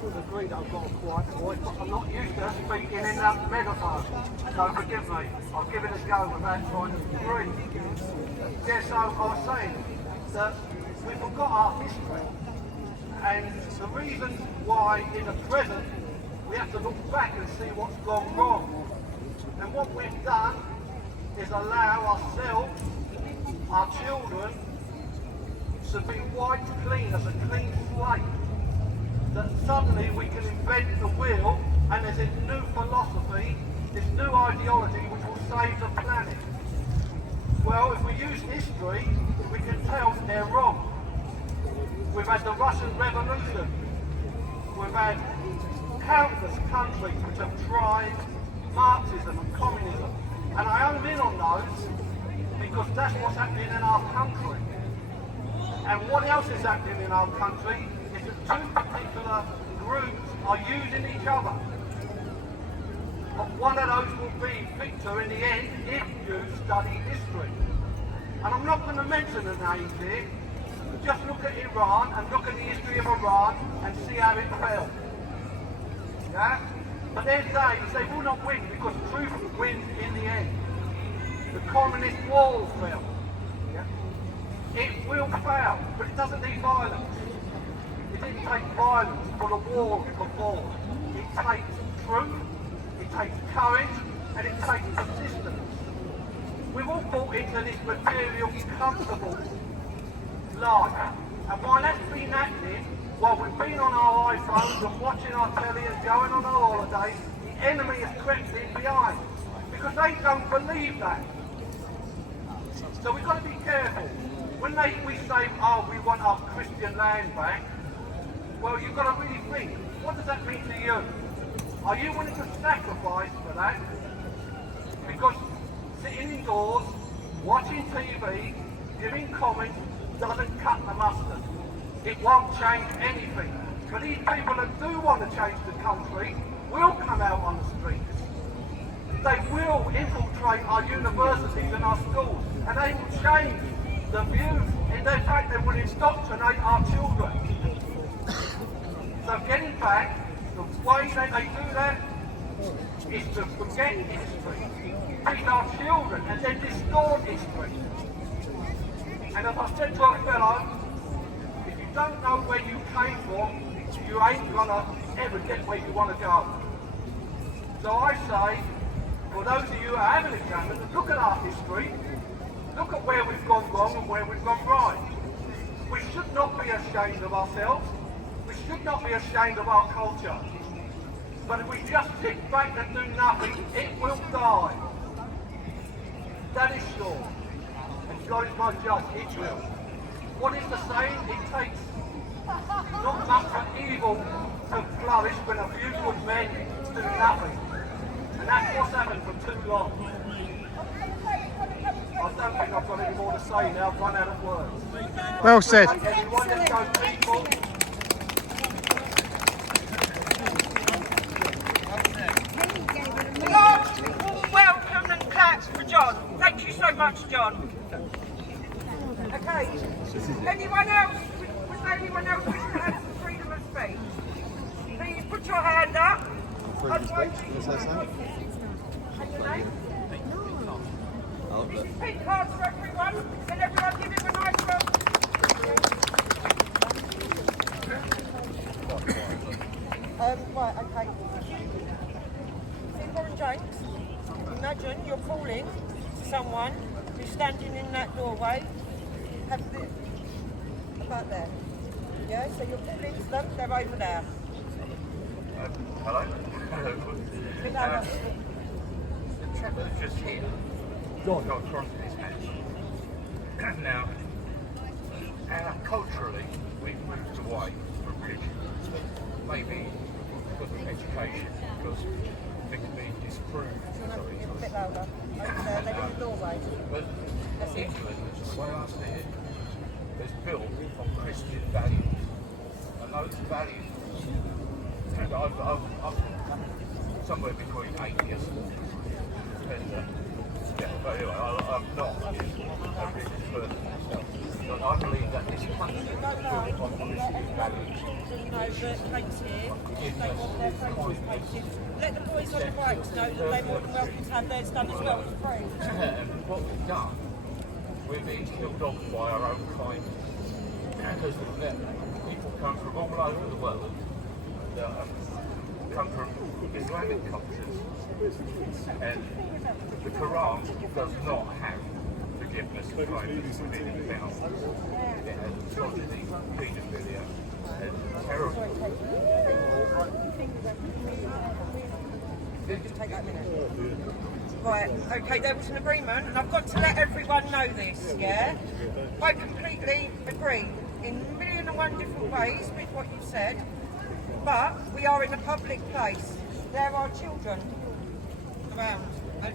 Agree that I've got a quiet voice, but I'm not used to speaking in that megaphone. So forgive me. I'll give it a go without trying to breathe. Yeah, so I was saying that we forgot our history, and the reason why in the present we have to look back and see what's gone wrong. And what we've done is allow ourselves, our children, to be wiped clean as a clean slate. That suddenly we can invent the wheel, and there's a new philosophy, this new ideology which will save the planet. Well, if we use history, we can tell that they're wrong. We've had the Russian Revolution. We've had countless countries which have tried Marxism and communism. And I own in on those because that's what's happening in our country. And what else is happening in our country is that two particular groups are using each other. But one of those will be victor in the end if you study history. And I'm not going to mention the names here. Just look at Iran and look at the history of Iran and see how it fell. Yeah? But their days, they will not win because truth wins in the end. The communist wall fell. Yeah? It will fail, but it doesn't need violence. It didn't take violence for the wall to fall. It takes truth, it takes courage, and it takes persistence. We've all bought into this material, comfortable life. And while that's been happening, while we've been on our iPhones and watching our telly and going on our holidays, the enemy has crept in behind. Because they don't believe that. So we've got to be careful. When we say, oh, we want our Christian land back, well, you've got to really think, what does that mean to you? Are you willing to sacrifice for that? Because sitting indoors, watching TV, giving comments, doesn't cut the mustard. It won't change anything. But these people that do want to change the country will come out on the streets. They will infiltrate our universities and our schools, and they will change the views. In fact, they will indoctrinate our children. So getting back, the way that they do that is to forget history, teach our children, and then distort history. And as I said to a fellow, if you don't know where you came from, you ain't gonna ever get where you want to go. So I say, for those of you who haven't examined, look at our history, look at where we've gone wrong and where we've gone right. We should not be ashamed of ourselves. We should not be ashamed of our culture. But if we just sit back and do nothing, it will die. That is sure. And God is my judge, it will. What is the saying? It takes not much for evil to flourish when a few good men do nothing. And that's what's happened for too long. I don't think I've got any more to say now. I've run out of words. Well said. Everyone, let's go, people. Welcome and claps for John. Thank you so much, John. Okay. Anyone else? Was there anyone else who had freedom of speech? Please put your hand up. Freedom of speech? What's that say? And your name? This is pink cards for everyone. Can everyone give him a nice round? Right, okay. See Warren James? Imagine you're calling to someone who's standing in that doorway. Have this. About there. Yeah, so you're calling to them, they're over there. Hello? Big over. The chap that's just here got across this match. Now, culturally, we've moved away from religion. Maybe because of education, because things are being disproved. A bit louder. Over there, they're in the doorway. But England, the way I see it, is built on Christian values. And those values, and I'm somewhere between atheist and Yeah, but anyway, I'm not a religious person myself. But I believe that this country is built on Christian values. You know, that takes here, if they want their photos painted. Let the boys on the bikes know that they're more than welcome to have theirs done as well for free. And what we've done, we're being killed off by our own kind. Because people come from all over the world, that come from Islamic cultures, and the Quran does not have forgiveness of kindness within itself. It has misogyny, paedophilia, and terrorism. Just take that minute. Right, okay, there was an agreement, and I've got to let everyone know this, yeah? I completely agree in a million and one different ways with what you've said, but we are in a public place. There are children around, okay?